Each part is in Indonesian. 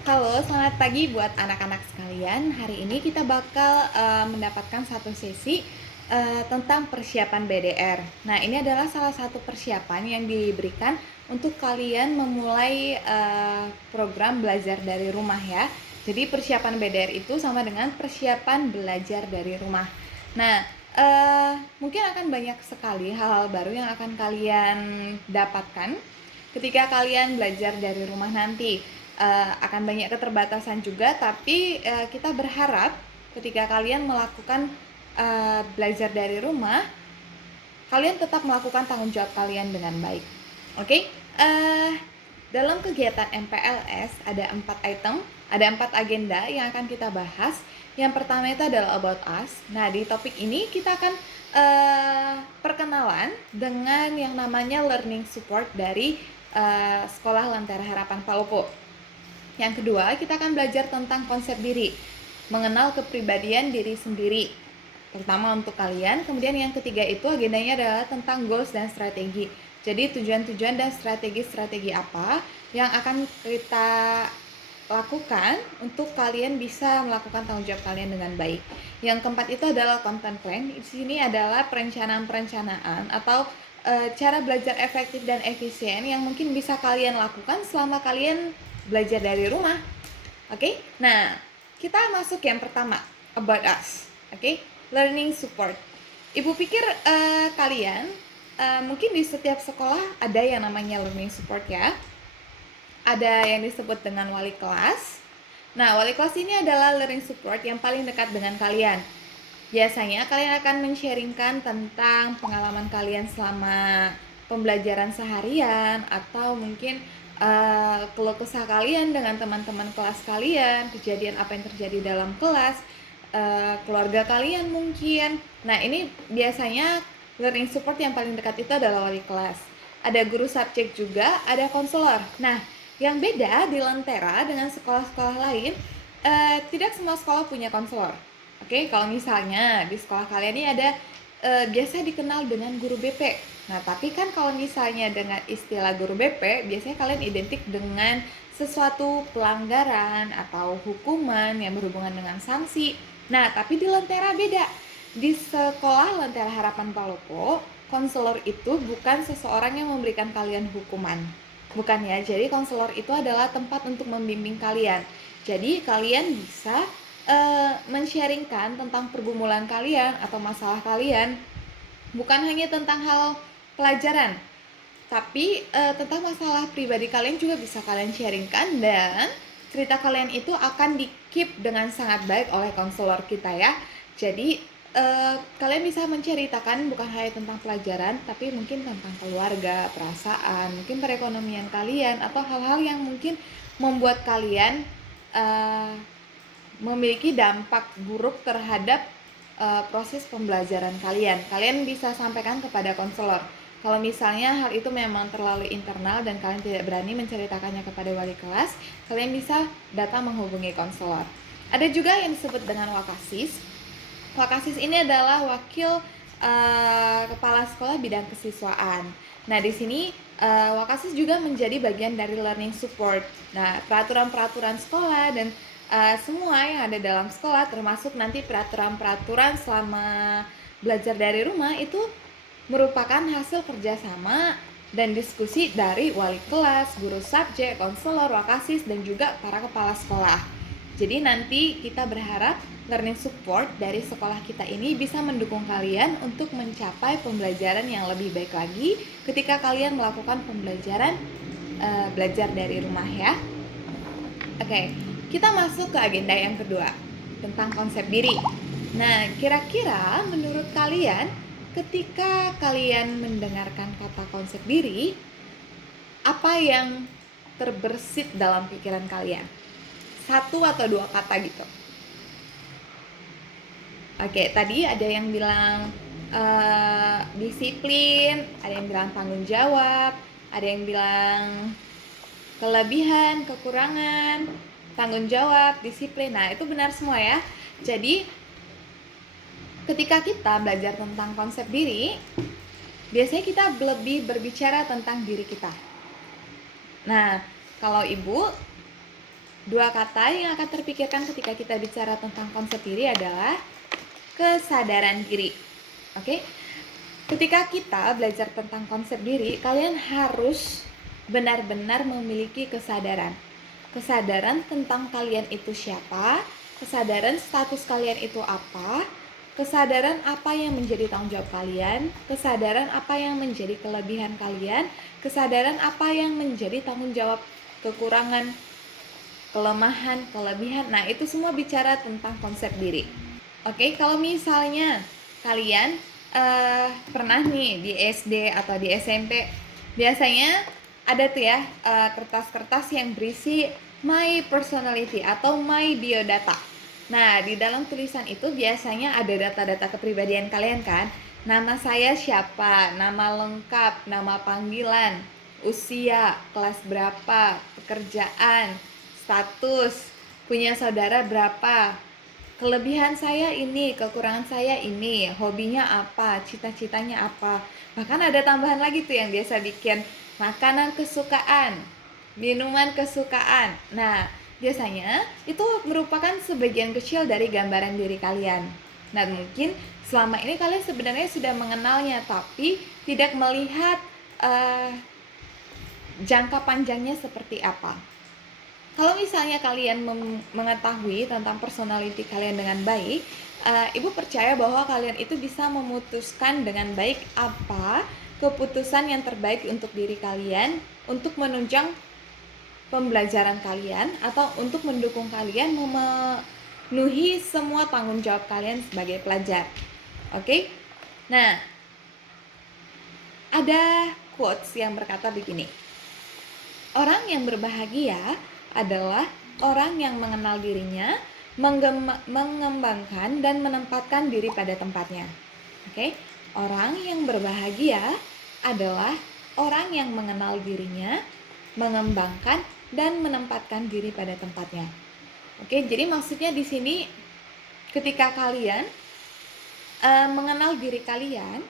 Halo, selamat pagi buat anak-anak sekalian. Hari ini kita bakal mendapatkan satu sesi tentang persiapan BDR. Nah, ini adalah salah satu persiapan yang diberikan untuk kalian memulai program belajar dari rumah ya. Jadi persiapan BDR itu sama dengan persiapan belajar dari rumah. Nah, mungkin akan banyak sekali hal-hal baru yang akan kalian dapatkan ketika kalian belajar dari rumah nanti. Akan banyak keterbatasan juga, tapi kita berharap ketika kalian melakukan belajar dari rumah, kalian tetap melakukan tanggung jawab kalian dengan baik. Oke? Dalam kegiatan MPLS ada 4 item, ada 4 agenda yang akan kita bahas. Yang pertama itu adalah about us. Nah, di topik ini kita akan perkenalan dengan yang namanya learning support dari Sekolah Lentera Harapan Palopo. Yang kedua, kita akan belajar tentang konsep diri, mengenal kepribadian diri sendiri, terutama untuk kalian. Kemudian yang ketiga itu agendanya adalah tentang goals dan strategi. Jadi tujuan-tujuan dan strategi-strategi apa yang akan kita lakukan untuk kalian bisa melakukan tanggung jawab kalian dengan baik. Yang keempat itu adalah content plan. Di sini adalah perencanaan-perencanaan atau cara belajar efektif dan efisien yang mungkin bisa kalian lakukan selama kalian belajar dari rumah. Oke? Nah, kita masuk yang pertama, about us. Oke? Learning support. Ibu pikir kalian mungkin di setiap sekolah ada yang namanya learning support ya. Ada yang disebut dengan wali kelas. Nah, wali kelas ini adalah learning support yang paling dekat dengan kalian. Biasanya kalian akan men-sharingkan tentang pengalaman kalian selama pembelajaran seharian, atau mungkin keluh kesah kalian dengan teman-teman kelas kalian, kejadian apa yang terjadi dalam kelas, keluarga kalian mungkin. Nah, ini biasanya learning support yang paling dekat itu adalah wali kelas. Ada guru subjek juga, ada konselor. Nah, yang beda di Lentera dengan sekolah-sekolah lain, tidak semua sekolah punya konselor. Oke, kalau misalnya di sekolah kalian ini ada biasa dikenal dengan guru BP. Nah, tapi kan kalau misalnya dengan istilah guru BP, biasanya kalian identik dengan sesuatu pelanggaran atau hukuman yang berhubungan dengan sanksi. Nah, tapi di Lentera beda. Di sekolah Lentera Harapan Palopo, konselor itu bukan seseorang yang memberikan kalian hukuman. Bukan ya, jadi konselor itu adalah tempat untuk membimbing kalian. Jadi kalian bisa men-sharingkan tentang pergumulan kalian atau masalah kalian, bukan hanya tentang hal pelajaran, tapi tentang masalah pribadi kalian juga bisa kalian sharingkan, dan cerita kalian itu akan di-keep dengan sangat baik oleh konselor kita ya. Jadi kalian bisa menceritakan bukan hanya tentang pelajaran, tapi mungkin tentang keluarga, perasaan, mungkin perekonomian kalian, atau hal-hal yang mungkin membuat kalian memiliki dampak buruk terhadap proses pembelajaran kalian. Kalian bisa sampaikan kepada konselor. Kalau misalnya hal itu memang terlalu internal dan kalian tidak berani menceritakannya kepada wali kelas, kalian bisa datang menghubungi konselor. Ada juga yang disebut dengan wakasis. Wakasis ini adalah wakil kepala sekolah bidang kesiswaan. Nah, di sini wakasis juga menjadi bagian dari learning support. Nah, peraturan-peraturan sekolah dan semua yang ada dalam sekolah, termasuk nanti peraturan-peraturan selama belajar dari rumah, itu merupakan hasil kerjasama dan diskusi dari wali kelas, guru subjek, konselor, wakasis, dan juga para kepala sekolah. Jadi nanti kita berharap learning support dari sekolah kita ini bisa mendukung kalian untuk mencapai pembelajaran yang lebih baik lagi ketika kalian melakukan pembelajaran belajar dari rumah ya. Oke, kita masuk ke agenda yang kedua, tentang konsep diri. Nah, kira-kira menurut kalian ketika kalian mendengarkan kata konsep diri, apa yang terbersit dalam pikiran kalian? Satu atau dua kata gitu. Oke, tadi ada yang bilang disiplin, ada yang bilang tanggung jawab, ada yang bilang kelebihan, kekurangan, tanggung jawab, disiplin. Nah, itu benar semua ya. Jadi, ketika kita belajar tentang konsep diri, biasanya kita lebih berbicara tentang diri kita. Nah, kalau ibu Dua kata yang akan terpikirkan ketika kita bicara tentang konsep diri adalah kesadaran diri. Oke? Ketika kita belajar tentang konsep diri, kalian harus benar-benar memiliki kesadaran. Kesadaran tentang kalian itu siapa, kesadaran status kalian itu apa, kesadaran apa yang menjadi tanggung jawab kalian, kesadaran apa yang menjadi kelebihan kalian, kesadaran apa yang menjadi tanggung jawab kekurangan, kelemahan, kelebihan. Nah, itu semua bicara tentang konsep diri. Oke, kalau misalnya kalian pernah nih di SD atau di SMP, biasanya ada tuh ya kertas-kertas yang berisi my personality atau my biodata. Nah, di dalam tulisan itu biasanya ada data-data kepribadian kalian kan. Nama saya siapa, nama lengkap, nama panggilan, usia, kelas berapa, pekerjaan, status, punya saudara berapa, kelebihan saya ini, kekurangan saya ini, hobinya apa, cita-citanya apa. Bahkan ada tambahan lagi tuh yang biasa bikin makanan kesukaan, minuman kesukaan. Nah, biasanya itu merupakan sebagian kecil dari gambaran diri kalian. Nah, mungkin selama ini kalian sebenarnya sudah mengenalnya, tapi tidak melihat jangka panjangnya seperti apa. Kalau misalnya kalian mengetahui tentang personality kalian dengan baik, Ibu percaya bahwa kalian itu bisa memutuskan dengan baik apa keputusan yang terbaik untuk diri kalian, untuk menunjang pembelajaran kalian, atau untuk mendukung kalian memenuhi semua tanggung jawab kalian sebagai pelajar. Oke? Nah, ada quotes yang berkata begini. Orang yang berbahagia adalah orang yang mengenal dirinya, mengembangkan dan menempatkan diri pada tempatnya. Oke? Orang yang berbahagia adalah orang yang mengenal dirinya, mengembangkan dan menempatkan diri pada tempatnya. Oke, jadi maksudnya di sini ketika kalian mengenal diri kalian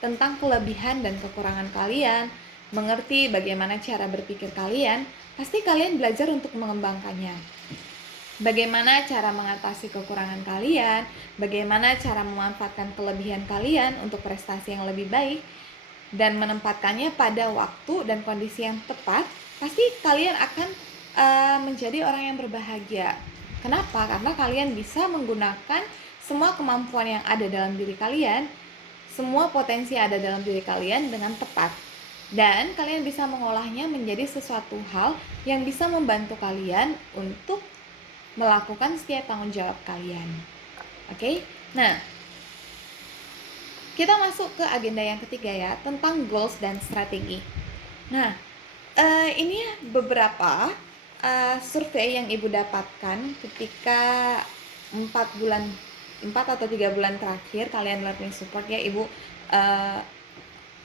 tentang kelebihan dan kekurangan kalian, mengerti bagaimana cara berpikir kalian, pasti kalian belajar untuk mengembangkannya. Bagaimana cara mengatasi kekurangan kalian, bagaimana cara memanfaatkan kelebihan kalian untuk prestasi yang lebih baik, dan menempatkannya pada waktu dan kondisi yang tepat, pasti kalian akan menjadi orang yang berbahagia. Kenapa? Karena kalian bisa menggunakan semua kemampuan yang ada dalam diri kalian, semua potensi yang ada dalam diri kalian dengan tepat. Dan kalian bisa mengolahnya menjadi sesuatu hal yang bisa membantu kalian untuk melakukan setiap tanggung jawab kalian. Oke? Nah, kita masuk ke agenda yang ketiga ya, tentang goals dan strategi. Nah, ini beberapa survei yang Ibu dapatkan ketika 4 atau 3 bulan terakhir kalian learning support ya, Ibu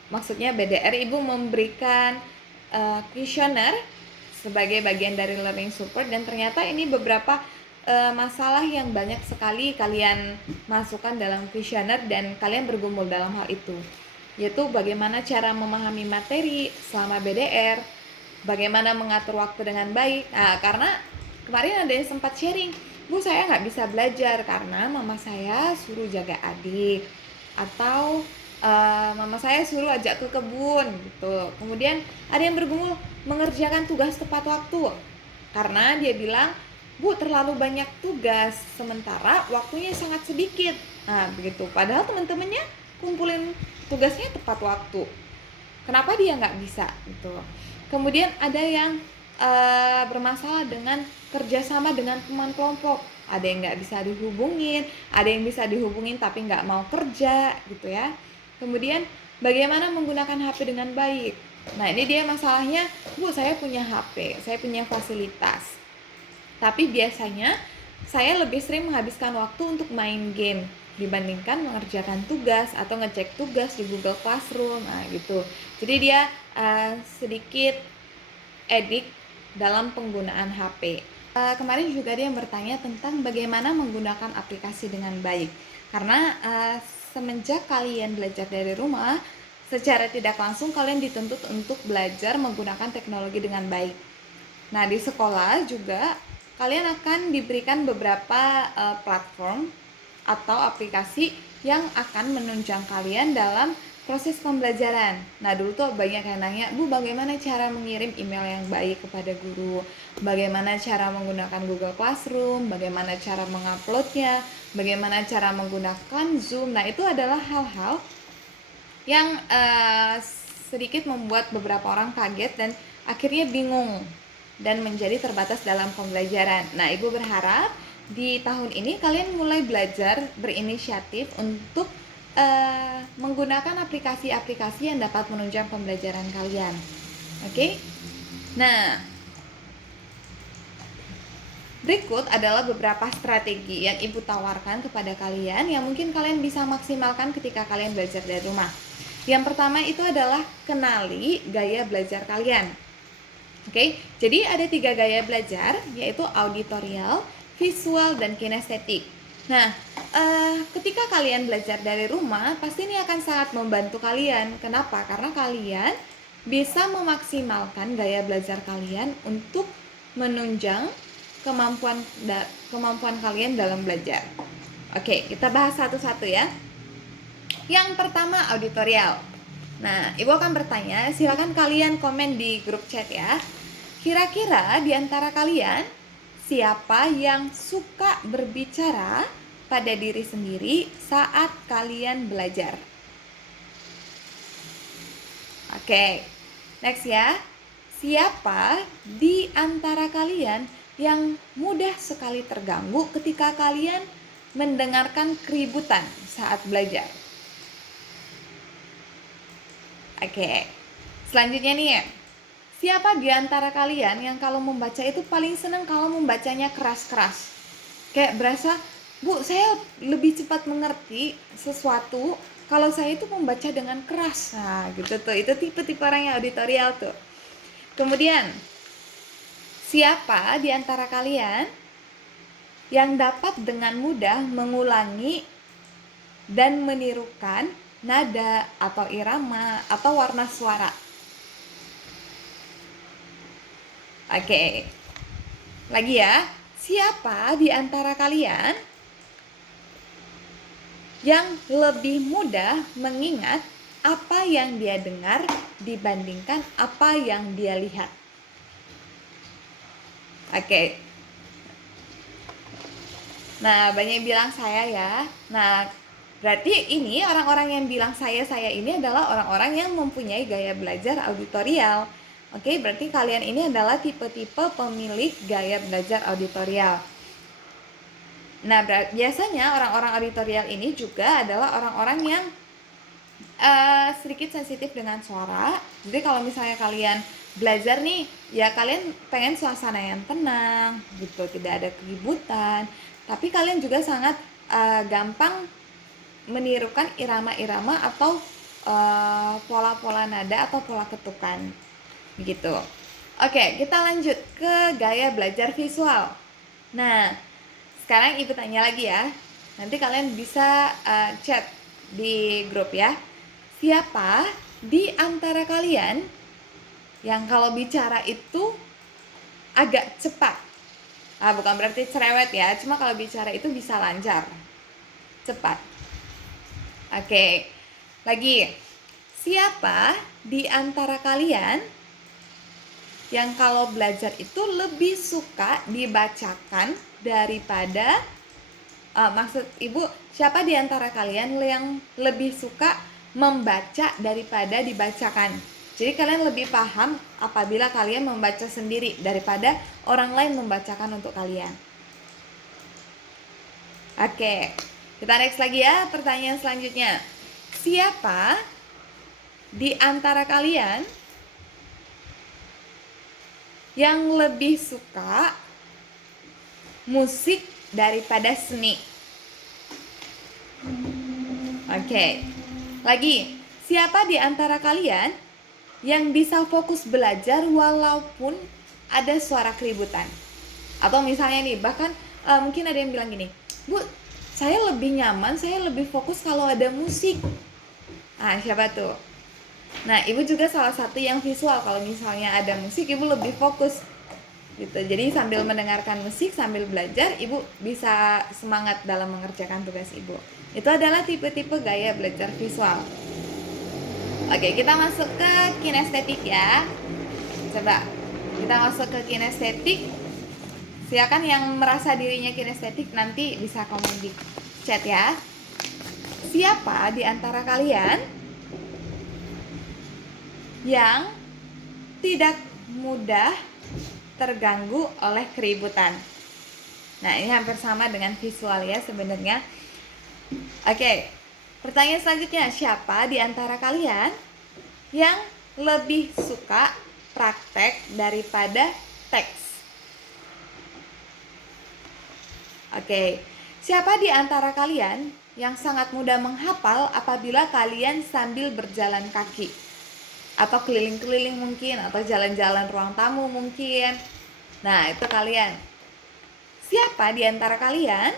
maksudnya BDR, Ibu memberikan kuesioner sebagai bagian dari learning support, dan ternyata ini beberapa masalah yang banyak sekali kalian masukkan dalam kuesioner dan kalian bergumul dalam hal itu, yaitu bagaimana cara memahami materi selama BDR, bagaimana mengatur waktu dengan baik. Nah, karena kemarin ada yang sempat sharing, Bu, saya nggak bisa belajar karena mama saya suruh jaga adik, atau mama saya suruh ajak ke kebun gitu. Kemudian ada yang bergumul mengerjakan tugas tepat waktu karena dia bilang, Bu, terlalu banyak tugas sementara waktunya sangat sedikit. Nah begitu, padahal teman-temannya kumpulin tugasnya tepat waktu. Kenapa dia nggak bisa gitu. Kemudian ada yang bermasalah dengan kerjasama dengan teman kelompok. Ada yang nggak bisa dihubungin, ada yang bisa dihubungin tapi nggak mau kerja gitu ya. Kemudian bagaimana menggunakan HP dengan baik. Nah ini dia masalahnya, Bu, saya punya HP, saya punya fasilitas, tapi biasanya saya lebih sering menghabiskan waktu untuk main game dibandingkan mengerjakan tugas atau ngecek tugas di Google Classroom. Nah gitu. Jadi dia sedikit edik dalam penggunaan HP. Kemarin juga dia bertanya tentang bagaimana menggunakan aplikasi dengan baik. Karena semenjak kalian belajar dari rumah, secara tidak langsung kalian dituntut untuk belajar menggunakan teknologi dengan baik. Nah, di sekolah juga kalian akan diberikan beberapa platform atau aplikasi yang akan menunjang kalian dalam proses pembelajaran. Nah, dulu tuh banyak yang nanya, Bu, bagaimana cara mengirim email yang baik kepada guru? Bagaimana cara menggunakan Google Classroom? Bagaimana cara menguploadnya? Bagaimana cara menggunakan Zoom? Nah, itu adalah hal-hal yang sedikit membuat beberapa orang kaget dan akhirnya bingung dan menjadi terbatas dalam pembelajaran. Nah, Ibu berharap di tahun ini kalian mulai belajar berinisiatif untuk menggunakan aplikasi-aplikasi yang dapat menunjang pembelajaran kalian. Oke? Nah, berikut adalah beberapa strategi yang Ibu tawarkan kepada kalian yang mungkin kalian bisa maksimalkan ketika kalian belajar dari rumah. Yang pertama itu adalah kenali gaya belajar kalian. Oke, jadi ada 3 gaya belajar, yaitu auditorial, visual, dan kinestetik. Nah, ketika kalian belajar dari rumah, pasti ini akan sangat membantu kalian. Kenapa? Karena kalian bisa memaksimalkan gaya belajar kalian untuk menunjang kemampuan kalian dalam belajar. Oke, kita bahas satu-satu ya. Yang pertama, auditorial. Nah, Ibu akan bertanya, silakan kalian komen di grup chat ya. Kira-kira di antara kalian, siapa yang suka berbicara pada diri sendiri saat kalian belajar? Oke, next ya. Siapa di antara kalian yang mudah sekali terganggu ketika kalian mendengarkan keributan saat belajar? Oke, selanjutnya nih ya. Siapa di antara kalian yang kalau membaca itu paling senang kalau membacanya keras-keras? Kayak berasa, Bu, saya lebih cepat mengerti sesuatu kalau saya itu membaca dengan keras. Nah, gitu tuh. Itu tipe-tipe orang yang auditorial tuh. Kemudian, siapa di antara kalian yang dapat dengan mudah mengulangi dan menirukan nada atau irama atau warna suara? Oke, lagi ya. Siapa di antara kalian yang lebih mudah mengingat apa yang dia dengar dibandingkan apa yang dia lihat? Oke. Nah, banyak yang bilang saya ya. Nah, berarti ini orang-orang yang bilang saya ini adalah orang-orang yang mempunyai gaya belajar auditorial. Oke, berarti kalian ini adalah tipe-tipe pemilik gaya belajar auditorial. Nah, biasanya orang-orang auditorial ini juga adalah orang-orang yang sedikit sensitif dengan suara. Jadi kalau misalnya kalian belajar nih, ya kalian pengen suasana yang tenang gitu, tidak ada keributan. Tapi kalian juga sangat gampang menirukan irama-irama atau pola-pola nada atau pola ketukan gitu. Oke, kita lanjut ke gaya belajar visual. Nah, sekarang Ibu tanya lagi ya. Nanti kalian bisa chat di grup ya. Siapa di antara kalian yang kalau bicara itu agak cepat? Bukan berarti cerewet ya, cuma kalau bicara itu bisa lancar, cepat. Oke, lagi. Siapa di antara kalian yang kalau belajar itu lebih suka dibacakan daripada maksud Ibu, siapa di antara kalian yang lebih suka membaca daripada dibacakan? Jadi kalian lebih paham apabila kalian membaca sendiri daripada orang lain membacakan untuk kalian. Oke, kita next lagi ya, pertanyaan selanjutnya. Siapa di antara kalian yang lebih suka musik daripada seni? Oke. Lagi, siapa di antara kalian yang bisa fokus belajar walaupun ada suara keributan? Atau misalnya nih, bahkan mungkin ada yang bilang gini, Bu, saya lebih nyaman, saya lebih fokus kalau ada musik. Siapa tuh? Nah, Ibu juga salah satu yang visual. Kalau misalnya ada musik, Ibu lebih fokus. gitu. Jadi sambil mendengarkan musik, sambil belajar, Ibu bisa semangat dalam mengerjakan tugas Ibu. Itu adalah tipe-tipe gaya belajar visual. Oke, kita masuk ke kinestetik ya. Coba kita masuk ke kinestetik. Silakan yang merasa dirinya kinestetik nanti bisa komen di chat ya. Siapa di antara kalian yang tidak mudah terganggu oleh keributan? Nah, ini hampir sama dengan visual ya sebenarnya. Oke, pertanyaan selanjutnya, siapa di antara kalian yang lebih suka praktek daripada teks? Oke, siapa di antara kalian yang sangat mudah menghafal apabila kalian sambil berjalan kaki? Atau keliling-keliling mungkin, atau jalan-jalan ruang tamu mungkin. Nah, itu kalian. Siapa di antara kalian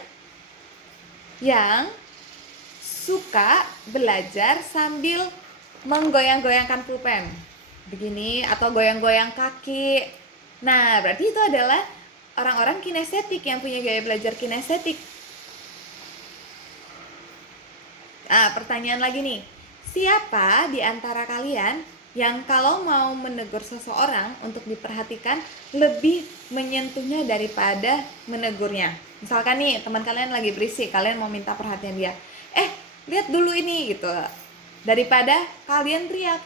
yang suka belajar sambil menggoyang-goyangkan pulpen? Begini, atau goyang-goyang kaki. Nah, berarti itu adalah orang-orang kinestetik yang punya gaya belajar kinestetik. Nah, pertanyaan lagi nih. Siapa di antara kalian yang kalau mau menegur seseorang untuk diperhatikan lebih menyentuhnya daripada menegurnya? Misalkan nih, teman kalian lagi berisik, kalian mau minta perhatian dia. Lihat dulu ini gitu. Daripada kalian teriak.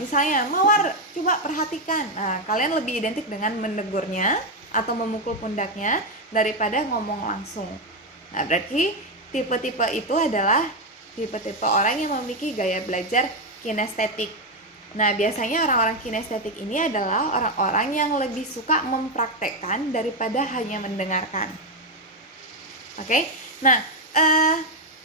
Misalnya, Mawar, coba perhatikan. Nah, kalian lebih identik dengan menegurnya atau memukul pundaknya daripada ngomong langsung. Nah, berarti tipe-tipe itu adalah tipe-tipe orang yang memiliki gaya belajar kinestetik. Nah, biasanya orang-orang kinestetik ini adalah orang-orang yang lebih suka mempraktekkan daripada hanya mendengarkan. Oke? Nah,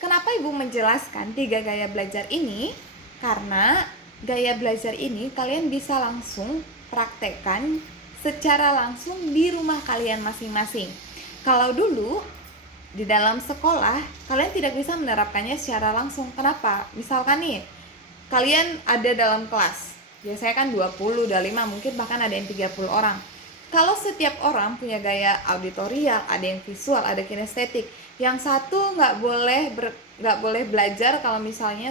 kenapa Ibu menjelaskan 3 gaya belajar ini? Karena gaya belajar ini kalian bisa langsung praktekkan secara langsung di rumah kalian masing-masing. Kalau dulu di dalam sekolah kalian tidak bisa menerapkannya secara langsung. Kenapa? Misalkan nih, kalian ada dalam kelas, biasanya kan 20, 25, mungkin bahkan ada yang 30 orang. Kalau setiap orang punya gaya auditorial, ada yang visual, ada kinestetik. Yang satu nggak boleh belajar kalau misalnya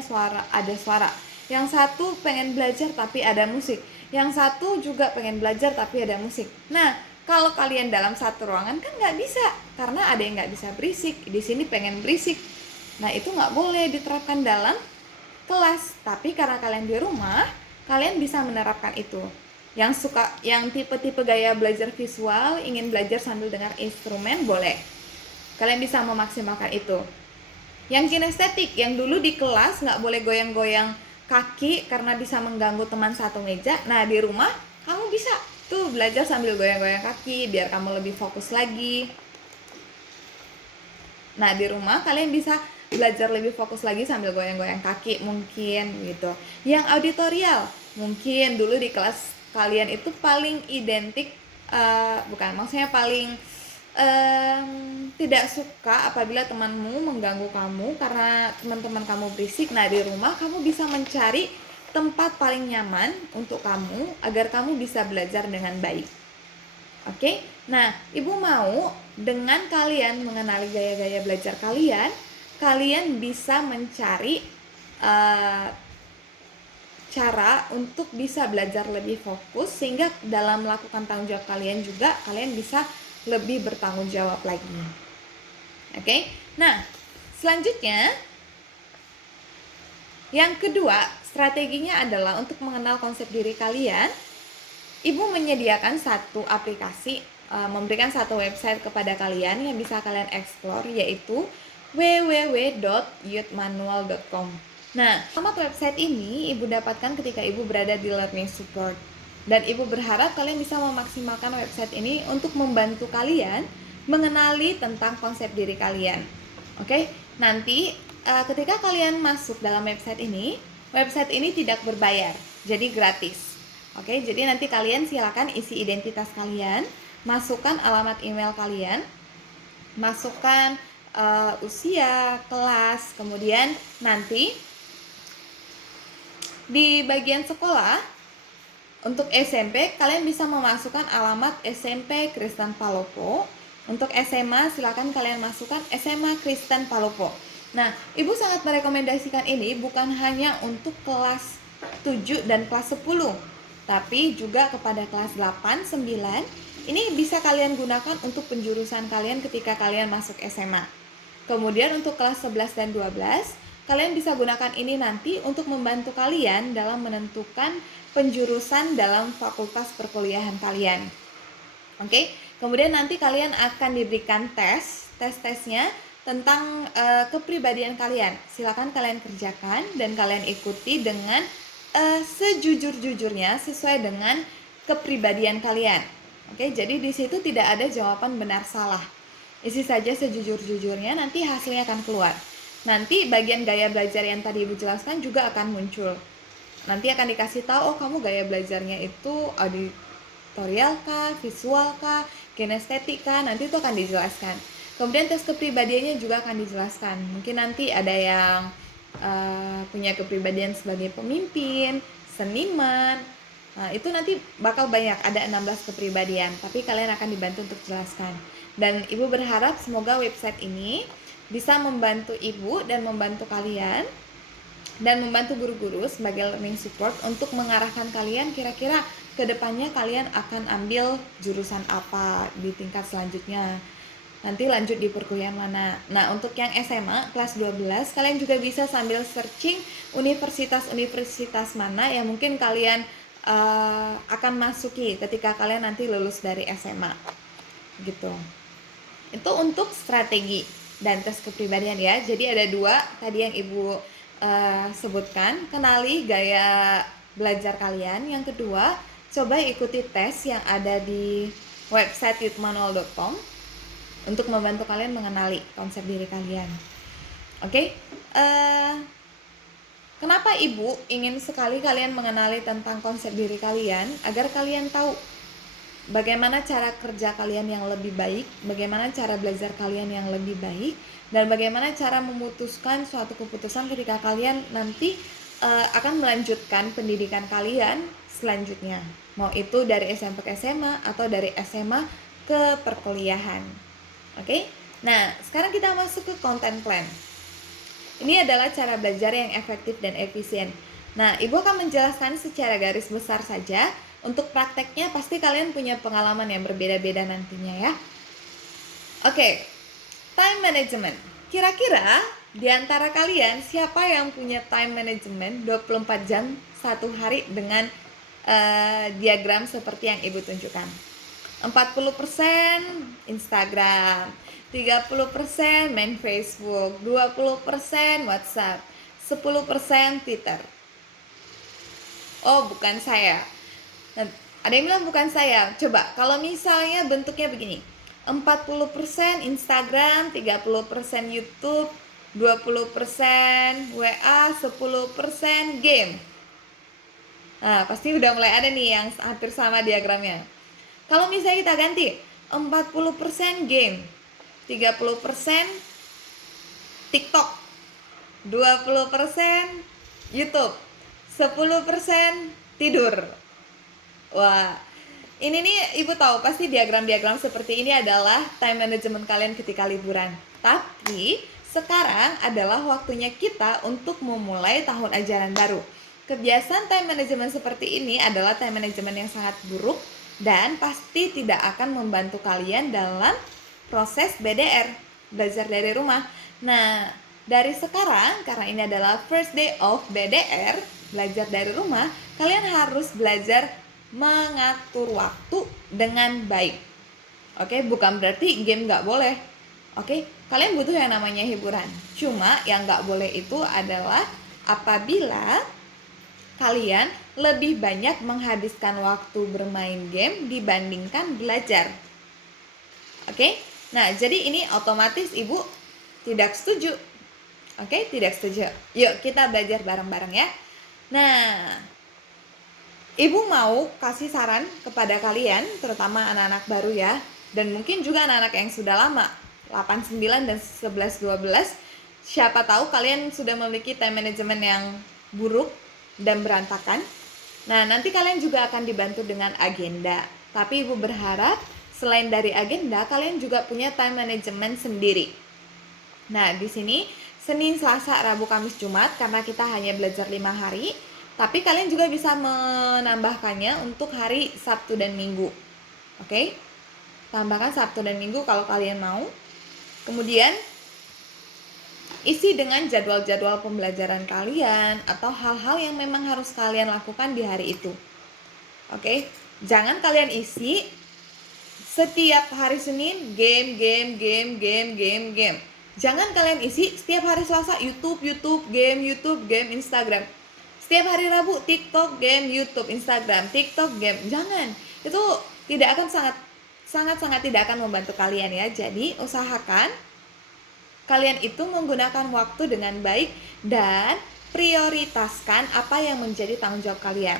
ada suara. Yang satu pengen belajar tapi ada musik. Yang satu juga pengen belajar tapi ada musik. Nah, kalau kalian dalam satu ruangan kan nggak bisa, karena ada yang nggak bisa berisik. Di sini pengen berisik. Nah, itu nggak boleh diterapkan dalam kelas. Tapi karena kalian di rumah, kalian bisa menerapkan itu. Yang tipe-tipe gaya belajar visual, ingin belajar sambil dengar instrumen, boleh. Kalian bisa memaksimalkan itu. Yang kinestetik, yang dulu di kelas nggak boleh goyang-goyang kaki karena bisa mengganggu teman satu meja. Nah, di rumah kamu bisa tuh belajar sambil goyang-goyang kaki biar kamu lebih fokus lagi. Nah, di rumah kalian bisa belajar lebih fokus lagi sambil goyang-goyang kaki mungkin gitu. Yang auditorial, mungkin dulu di kelas kalian itu paling identik paling tidak suka apabila temanmu mengganggu kamu karena teman-teman kamu berisik. Nah, di rumah kamu bisa mencari tempat paling nyaman untuk kamu agar kamu bisa belajar dengan baik. Oke? Nah, Ibu mau dengan kalian mengenali gaya-gaya belajar kalian, kalian bisa mencari cara untuk bisa belajar lebih fokus sehingga dalam melakukan tanggung jawab kalian juga kalian bisa lebih bertanggung jawab lagi. Oke? Nah, selanjutnya yang kedua, strateginya adalah untuk mengenal konsep diri kalian. Ibu menyediakan satu aplikasi, memberikan satu website kepada kalian yang bisa kalian explore, yaitu www.youthmanual.com. Nah, alamat website ini Ibu dapatkan ketika Ibu berada di Learning Support. Dan Ibu berharap kalian bisa memaksimalkan website ini untuk membantu kalian mengenali tentang konsep diri kalian. Oke, nanti ketika kalian masuk dalam website ini tidak berbayar, jadi gratis. Oke, jadi nanti kalian silakan isi identitas kalian, masukkan alamat email kalian, masukkan usia, kelas, kemudian nanti di bagian sekolah Untuk SMP, kalian bisa memasukkan alamat SMP Kristen Palopo. Untuk SMA, silakan kalian masukkan SMA Kristen Palopo. Nah, Ibu sangat merekomendasikan ini bukan hanya untuk kelas 7 dan kelas 10, tapi juga kepada kelas 8, 9. Ini bisa kalian gunakan untuk penjurusan kalian ketika kalian masuk SMA. Kemudian untuk kelas 11 dan 12, kalian bisa gunakan ini nanti untuk membantu kalian dalam menentukan penjurusan dalam fakultas perkuliahan kalian. Oke, kemudian nanti kalian akan diberikan tes-tesnya tentang kepribadian kalian. Silakan kalian kerjakan dan kalian ikuti dengan sejujur-jujurnya sesuai dengan kepribadian kalian. Oke, jadi di situ tidak ada jawaban benar salah. Isi saja sejujur-jujurnya, nanti hasilnya akan keluar. Nanti bagian gaya belajar yang tadi Ibu jelaskan juga akan muncul. Nanti akan dikasih tahu, oh kamu gaya belajarnya itu auditorial kah, visual kah, kinestetik kah, nanti itu akan dijelaskan. Kemudian tes kepribadiannya juga akan dijelaskan. Mungkin nanti ada yang punya kepribadian sebagai pemimpin, seniman. Nah, itu nanti bakal banyak, ada 16 kepribadian, tapi kalian akan dibantu untuk jelaskan. Dan Ibu berharap semoga website ini bisa membantu Ibu dan membantu kalian dan membantu guru-guru sebagai learning support untuk mengarahkan kalian kira-kira kedepannya kalian akan ambil jurusan apa di tingkat selanjutnya, nanti lanjut di perkuliahan mana. Nah, untuk yang SMA kelas 12 kalian juga bisa sambil searching universitas-universitas mana yang mungkin kalian akan masuki ketika kalian nanti lulus dari SMA gitu. Itu untuk strategi dan tes kepribadian ya. Jadi ada 2 tadi yang Ibu sebutkan, kenali gaya belajar kalian. Yang kedua, coba ikuti tes yang ada di website youthmanual.com untuk membantu kalian mengenali konsep diri kalian. Oke, kenapa Ibu ingin sekali kalian mengenali tentang konsep diri kalian? Agar kalian tahu bagaimana cara kerja kalian yang lebih baik, bagaimana cara belajar kalian yang lebih baik, dan bagaimana cara memutuskan suatu keputusan ketika kalian nanti akan melanjutkan pendidikan kalian selanjutnya. Mau itu dari SMP ke SMA atau dari SMA ke perkuliahan. Oke? Nah, sekarang kita masuk ke content plan. Ini adalah cara belajar yang efektif dan efisien. Nah, Ibu akan menjelaskan secara garis besar saja. Untuk prakteknya pasti kalian punya pengalaman yang berbeda-beda nantinya ya. Oke, time management. Kira-kira di antara kalian siapa yang punya time management 24 jam satu hari dengan diagram seperti yang Ibu tunjukkan? 40% Instagram, 30% main Facebook, 20% WhatsApp, 10% Twitter. Oh, bukan saya. Ada yang bilang bukan saya. Coba kalau misalnya bentuknya begini, 40% Instagram, 30% YouTube, 20% WA, 10% game. Nah, pasti udah mulai ada nih yang hampir sama diagramnya. Kalau misalnya kita ganti 40% game, 30% TikTok, 20% YouTube, 10% tidur. Wah, ini nih Ibu tahu pasti diagram-diagram seperti ini adalah time management kalian ketika liburan. Tapi sekarang adalah waktunya kita untuk memulai tahun ajaran baru. Kebiasaan time management seperti ini adalah time management yang sangat buruk dan pasti tidak akan membantu kalian dalam proses BDR, belajar dari rumah. Nah, dari sekarang, karena ini adalah first day of BDR, belajar dari rumah, kalian harus belajar mengatur waktu dengan baik. Oke, bukan berarti game nggak boleh. Oke, kalian butuh yang namanya hiburan. Cuma yang nggak boleh itu adalah apabila kalian lebih banyak menghabiskan waktu bermain game dibandingkan belajar. Oke, nah jadi ini otomatis Ibu tidak setuju. Oke, tidak setuju. Yuk kita belajar bareng-bareng ya. Nah, Ibu mau kasih saran kepada kalian, terutama anak-anak baru ya, dan mungkin juga anak-anak yang sudah lama, 8, 9, dan 11, 12. Siapa tahu kalian sudah memiliki time management yang buruk dan berantakan. Nah, nanti kalian juga akan dibantu dengan agenda. Tapi Ibu berharap selain dari agenda, kalian juga punya time management sendiri. Nah, di sini Senin, Selasa, Rabu, Kamis, Jumat, karena kita hanya belajar 5 hari, tapi kalian juga bisa menambahkannya untuk hari Sabtu dan Minggu. Oke? Tambahkan Sabtu dan Minggu kalau kalian mau. Kemudian isi dengan jadwal-jadwal pembelajaran kalian atau hal-hal yang memang harus kalian lakukan di hari itu. Oke? Jangan kalian isi setiap hari Senin game. Jangan kalian isi setiap hari Selasa YouTube, game, Instagram. Setiap hari Rabu TikTok, game, YouTube, Instagram, TikTok, game. Jangan. Itu tidak akan sangat tidak akan membantu kalian ya. Jadi usahakan kalian itu menggunakan waktu dengan baik dan prioritaskan apa yang menjadi tanggung jawab kalian.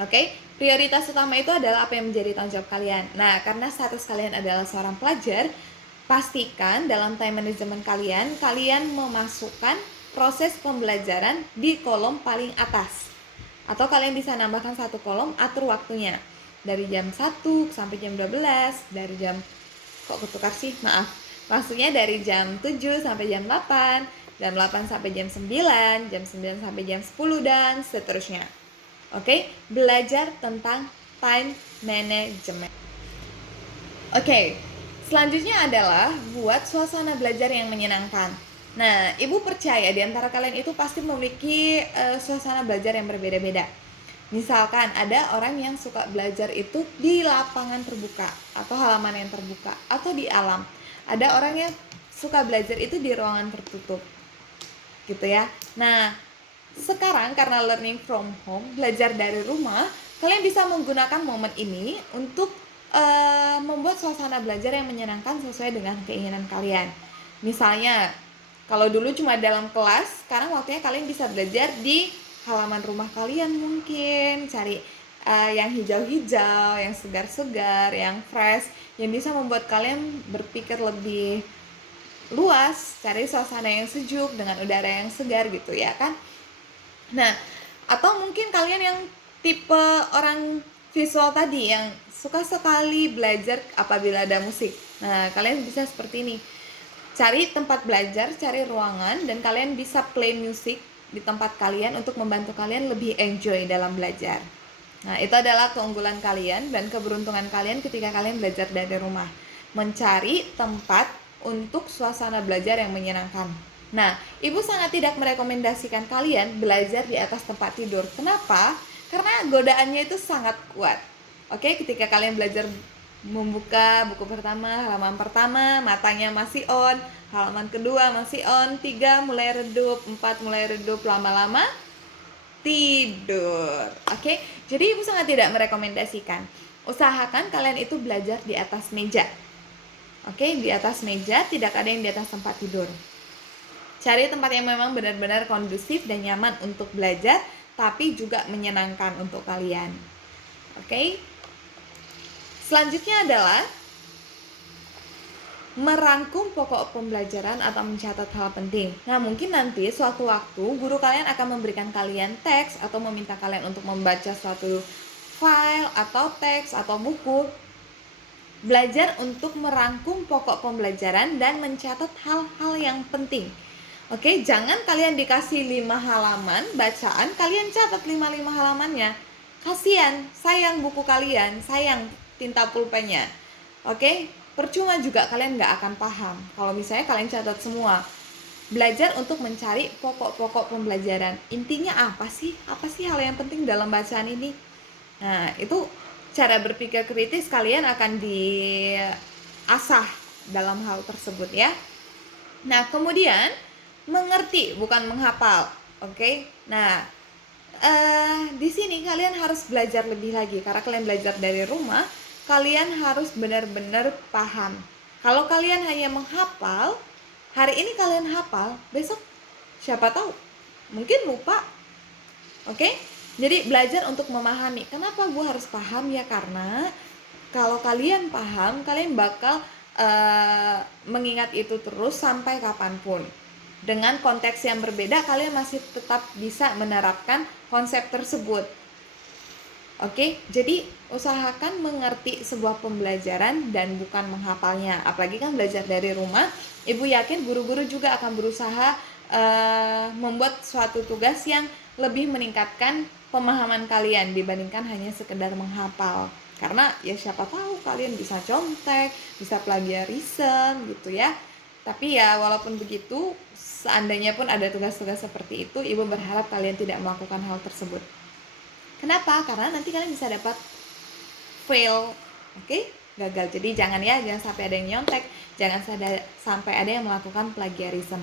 Oke, prioritas utama itu adalah apa yang menjadi tanggung jawab kalian. Nah, karena status kalian adalah seorang pelajar, pastikan dalam time management kalian memasukkan proses pembelajaran di kolom paling atas. Atau kalian bisa nambahkan satu kolom, atur waktunya. Dari jam 1 sampai jam 12, dari jam, kok ketukar sih? Maaf. Maksudnya dari jam 7 sampai jam 8, jam 8 sampai jam 9, jam 9 sampai jam 10, dan seterusnya. Oke, belajar tentang time management. Oke, selanjutnya adalah buat suasana belajar yang menyenangkan. Nah, Ibu percaya di antara kalian itu pasti memiliki suasana belajar yang berbeda-beda. Misalkan ada orang yang suka belajar itu di lapangan terbuka atau halaman yang terbuka atau di alam. Ada orang yang suka belajar itu di ruangan tertutup. Gitu ya. Nah, sekarang karena learning from home, belajar dari rumah, kalian bisa menggunakan momen ini untuk membuat suasana belajar yang menyenangkan sesuai dengan keinginan kalian. Misalnya, kalau dulu cuma dalam kelas, sekarang waktunya kalian bisa belajar di halaman rumah kalian mungkin. Cari yang hijau-hijau, yang segar-segar, yang fresh, yang bisa membuat kalian berpikir lebih luas, cari suasana yang sejuk dengan udara yang segar gitu ya kan. Nah, atau mungkin kalian yang tipe orang visual tadi yang suka sekali belajar apabila ada musik. Nah, kalian bisa seperti ini. Cari tempat belajar, cari ruangan, dan kalian bisa play music di tempat kalian untuk membantu kalian lebih enjoy dalam belajar. Nah, itu adalah keunggulan kalian dan keberuntungan kalian ketika kalian belajar dari rumah. Mencari tempat untuk suasana belajar yang menyenangkan. Nah, Ibu sangat tidak merekomendasikan kalian belajar di atas tempat tidur. Kenapa? Karena godaannya itu sangat kuat. Oke, ketika kalian belajar membuka buku pertama, halaman pertama, matanya masih on, halaman kedua masih on, 3 mulai redup, 4 mulai redup, lama-lama tidur. Oke, jadi Ibu sangat tidak merekomendasikan. Usahakan kalian itu belajar di atas meja. Oke, di atas meja, tidak ada yang di atas tempat tidur. Cari tempat yang memang benar-benar kondusif dan nyaman untuk belajar, tapi juga menyenangkan untuk kalian. Oke. Selanjutnya adalah merangkum pokok pembelajaran atau mencatat hal penting. Nah, mungkin nanti suatu waktu guru kalian akan memberikan kalian teks atau meminta kalian untuk membaca suatu file atau teks atau buku. Belajar untuk merangkum pokok pembelajaran dan mencatat hal-hal yang penting. Oke, jangan kalian dikasih 5 halaman bacaan, kalian catat 5 halamannya. Kasian, sayang buku kalian, sayang tinta pulpennya. Oke, percuma juga kalian nggak akan paham kalau misalnya kalian catat semua. Belajar untuk mencari pokok-pokok pembelajaran. Intinya apa sih? Apa sih hal yang penting dalam bacaan ini? Nah, itu cara berpikir kritis kalian akan diasah dalam hal tersebut ya. Nah, kemudian mengerti bukan menghafal. Oke. Nah, di sini kalian harus belajar lebih lagi karena kalian belajar dari rumah, kalian harus benar-benar paham. Kalau kalian hanya menghafal, hari ini kalian hafal, besok siapa tahu mungkin lupa. Oke? Jadi belajar untuk memahami. Kenapa gue harus paham? Ya karena kalau kalian paham, kalian bakal mengingat itu terus sampai kapanpun. Dengan konteks yang berbeda, kalian masih tetap bisa menerapkan konsep tersebut. Oke, jadi usahakan mengerti sebuah pembelajaran dan bukan menghafalnya. Apalagi kan belajar dari rumah, Ibu yakin guru-guru juga akan berusaha membuat suatu tugas yang lebih meningkatkan pemahaman kalian dibandingkan hanya sekedar menghafal. Karena ya siapa tahu kalian bisa contek, bisa plagiarisme gitu ya. Tapi ya walaupun begitu, seandainya pun ada tugas-tugas seperti itu, Ibu berharap kalian tidak melakukan hal tersebut. Kenapa? Karena nanti kalian bisa dapat fail, oke? Gagal. Jadi jangan sampai ada yang nyontek, jangan sampai ada yang melakukan plagiarisme.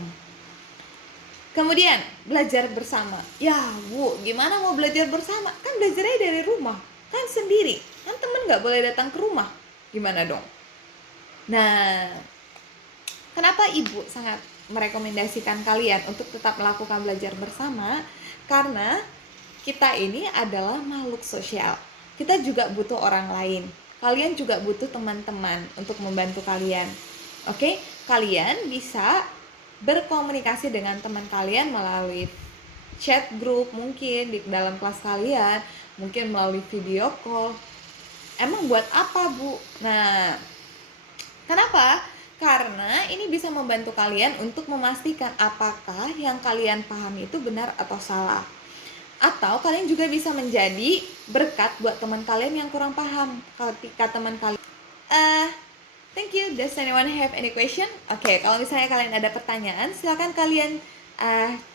Kemudian belajar bersama. Ya Bu, gimana mau belajar bersama? Kan belajarnya dari rumah, kan sendiri, kan temen nggak boleh datang ke rumah. Gimana dong? Nah, kenapa Ibu sangat merekomendasikan kalian untuk tetap melakukan belajar bersama? Karena kita ini adalah makhluk sosial. Kita juga butuh orang lain. Kalian juga butuh teman-teman untuk membantu kalian. Oke, kalian bisa berkomunikasi dengan teman kalian melalui chat group mungkin di dalam kelas kalian, mungkin melalui video call. Emang buat apa, Bu? Nah, kenapa? Karena ini bisa membantu kalian untuk memastikan apakah yang kalian pahami itu benar atau salah. Atau kalian juga bisa menjadi berkat buat teman kalian yang kurang paham. Ketika teman kalian thank you. Does anyone have any question? Oke, kalau misalnya kalian ada pertanyaan, silakan kalian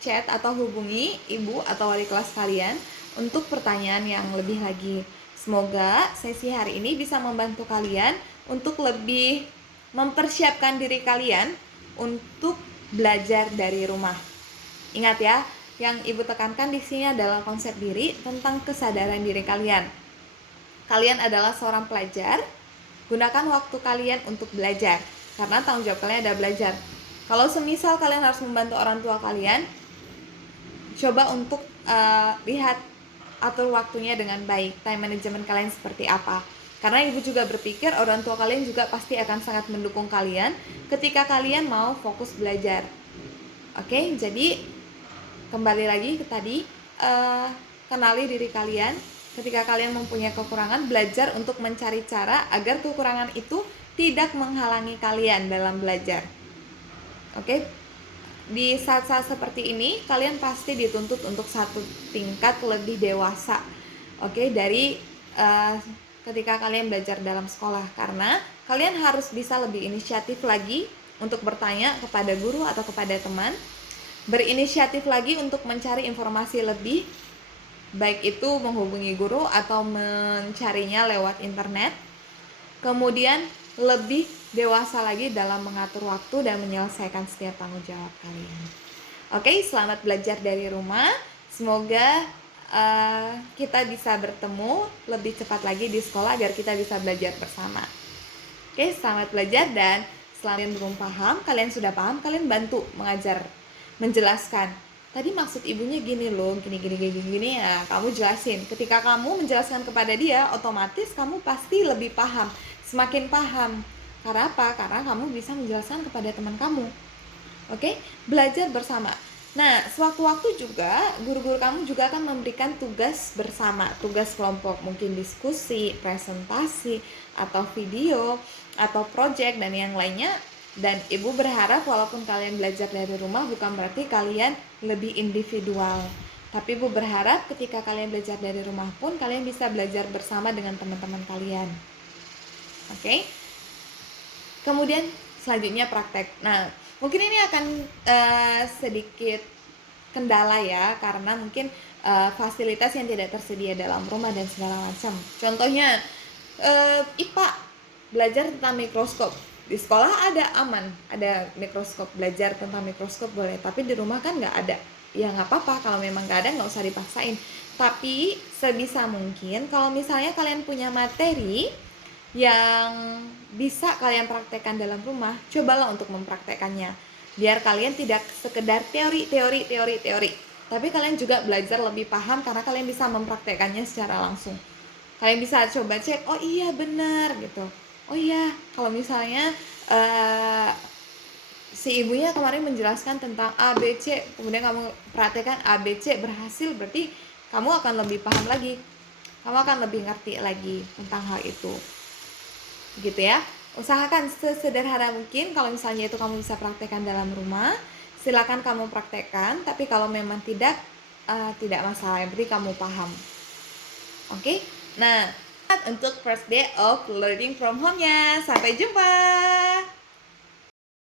chat atau hubungi ibu atau wali kelas kalian untuk pertanyaan yang lebih lagi. Semoga sesi hari ini bisa membantu kalian untuk lebih mempersiapkan diri kalian untuk belajar dari rumah. Ingat ya, yang Ibu tekankan di sini adalah konsep diri tentang kesadaran diri kalian. Kalian adalah seorang pelajar, gunakan waktu kalian untuk belajar, karena tanggung jawab kalian adalah belajar. Kalau semisal kalian harus membantu orang tua kalian, coba untuk lihat atur waktunya dengan baik, time management kalian seperti apa. Karena Ibu juga berpikir orang tua kalian juga pasti akan sangat mendukung kalian ketika kalian mau fokus belajar. Oke, jadi kembali lagi ke tadi, kenali diri kalian. Ketika kalian mempunyai kekurangan, belajar untuk mencari cara agar kekurangan itu tidak menghalangi kalian dalam belajar. Oke, di saat-saat seperti ini kalian pasti dituntut untuk satu tingkat lebih dewasa, oke, dari ketika kalian belajar dalam sekolah, karena kalian harus bisa lebih inisiatif lagi untuk bertanya kepada guru atau kepada teman, berinisiatif lagi untuk mencari informasi lebih, baik itu menghubungi guru atau mencarinya lewat internet. Kemudian lebih dewasa lagi dalam mengatur waktu dan menyelesaikan setiap tanggung jawab kalian. Oke, selamat belajar dari rumah. Semoga kita bisa bertemu lebih cepat lagi di sekolah agar kita bisa belajar bersama. Oke, selamat belajar, dan selain belum paham, kalian sudah paham, kalian bantu mengajar, menjelaskan. Tadi maksud ibunya gini loh, gini ya, kamu jelasin. Ketika kamu menjelaskan kepada dia, otomatis kamu pasti lebih paham, semakin paham. Karena apa? Karena kamu bisa menjelaskan kepada teman kamu. Oke, belajar bersama. Nah, sewaktu-waktu juga guru-guru kamu juga akan memberikan tugas bersama, tugas kelompok, mungkin diskusi, presentasi, atau video, atau project, dan yang lainnya. Dan Ibu berharap walaupun kalian belajar dari rumah bukan berarti kalian lebih individual. Tapi Ibu berharap ketika kalian belajar dari rumah pun kalian bisa belajar bersama dengan teman-teman kalian. Oke? Kemudian selanjutnya praktek. Nah, mungkin ini akan sedikit kendala ya, karena mungkin fasilitas yang tidak tersedia dalam rumah dan segala macam. Contohnya IPA, belajar tentang mikroskop. Di sekolah ada aman, ada mikroskop, belajar tentang mikroskop boleh, tapi di rumah kan nggak ada. Ya nggak apa-apa, kalau memang nggak ada nggak usah dipaksain. Tapi sebisa mungkin kalau misalnya kalian punya materi yang bisa kalian praktekkan dalam rumah, cobalah untuk mempraktekannya. Biar kalian tidak sekedar teori, tapi kalian juga belajar lebih paham karena kalian bisa mempraktekannya secara langsung. Kalian bisa coba cek, oh iya benar gitu. Oh iya, kalau misalnya si ibunya kemarin menjelaskan tentang A, B, C, kemudian kamu praktekkan A, B, C berhasil, berarti kamu akan lebih paham lagi. kamu akan lebih ngerti lagi tentang hal itu. Gitu ya. Usahakan sesederhana mungkin. Kalau misalnya itu kamu bisa praktekkan dalam rumah, silakan kamu praktekkan. Tapi kalau memang tidak masalah, yang penting kamu paham. Oke? Nah, untuk first day of learning from home-nya. Sampai jumpa.